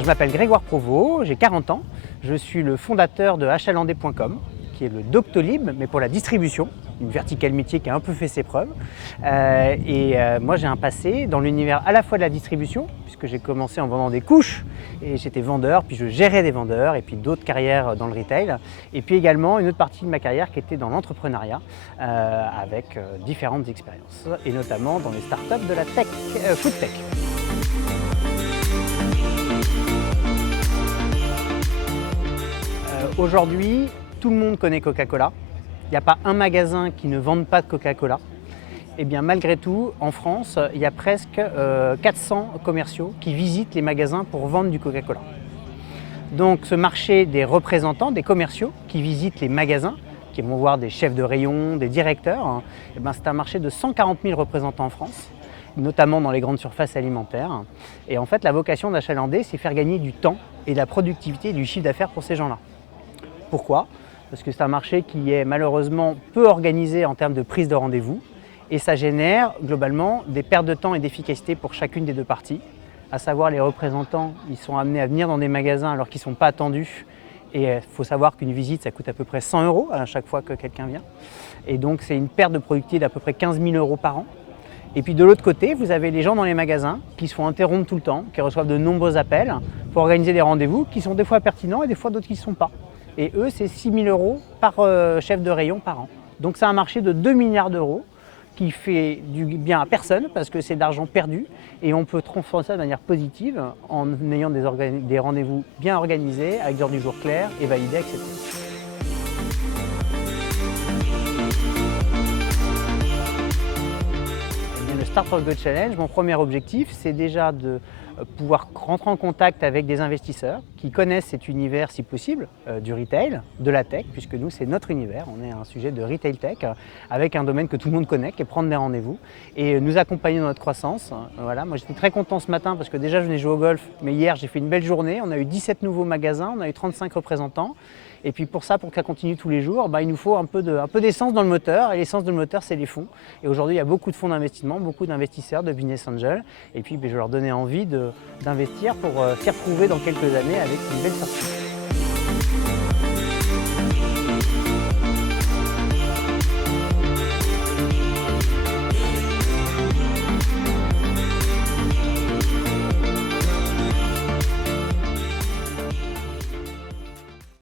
Je m'appelle Grégoire Provost, j'ai 40 ans. Je suis le fondateur de achalandais.com, qui est le Doctolib, mais pour la distribution, une verticale métier qui a un peu fait ses preuves. Moi, j'ai un passé dans l'univers à la fois de la distribution, puisque j'ai commencé en vendant des couches, et j'étais vendeur, puis je gérais des vendeurs, et puis d'autres carrières dans le retail. Et puis également une autre partie de ma carrière qui était dans l'entrepreneuriat, avec différentes expériences, et notamment dans les startups de la tech, food tech. Aujourd'hui, tout le monde connaît Coca-Cola. Il n'y a pas un magasin qui ne vende pas de Coca-Cola. Et bien malgré tout, en France, il y a presque 400 commerciaux qui visitent les magasins pour vendre du Coca-Cola. Donc ce marché des représentants, des commerciaux qui visitent les magasins, qui vont voir des chefs de rayon, des directeurs, c'est un marché de 140 000 représentants en France, notamment dans les grandes surfaces alimentaires. Et en fait, la vocation d'Achalandais, c'est faire gagner du temps et de la productivité et du chiffre d'affaires pour ces gens-là. Pourquoi ? Parce que c'est un marché qui est malheureusement peu organisé en termes de prise de rendez-vous et ça génère globalement des pertes de temps et d'efficacité pour chacune des deux parties. À savoir les représentants, ils sont amenés à venir dans des magasins alors qu'ils ne sont pas attendus et il faut savoir qu'une visite ça coûte à peu près 100 € à chaque fois que quelqu'un vient. Et donc c'est une perte de productivité d'à peu près 15 000 € par an. Et puis de l'autre côté, vous avez les gens dans les magasins qui se font interrompre tout le temps, qui reçoivent de nombreux appels pour organiser des rendez-vous qui sont des fois pertinents et des fois d'autres qui ne sont pas. Et eux, c'est 6 000 € par chef de rayon par an. Donc c'est un marché de 2 milliards d'euros qui fait du bien à personne parce que c'est de l'argent perdu et on peut transformer ça de manière positive en ayant des rendez-vous bien organisés, avec des heures du jour claires et validées, etc. Le Start for Good Challenge, mon premier objectif, c'est déjà de pouvoir rentrer en contact avec des investisseurs qui connaissent cet univers, si possible, du retail, de la tech, puisque nous, c'est notre univers. On est un sujet de retail tech, avec un domaine que tout le monde connaît, qui est prendre des rendez-vous, et nous accompagner dans notre croissance. Voilà. Moi, j'étais très content ce matin, parce que déjà, je venais jouer au golf, mais hier, j'ai fait une belle journée. On a eu 17 nouveaux magasins, on a eu 35 représentants. Et puis pour ça, pour que ça continue tous les jours, il nous faut un peu d'essence dans le moteur. Et l'essence de le moteur, c'est les fonds. Et aujourd'hui, il y a beaucoup de fonds d'investissement, beaucoup d'investisseurs, de business angels. Et puis je vais leur donner envie d'investir pour s'y retrouver dans quelques années avec une belle sortie.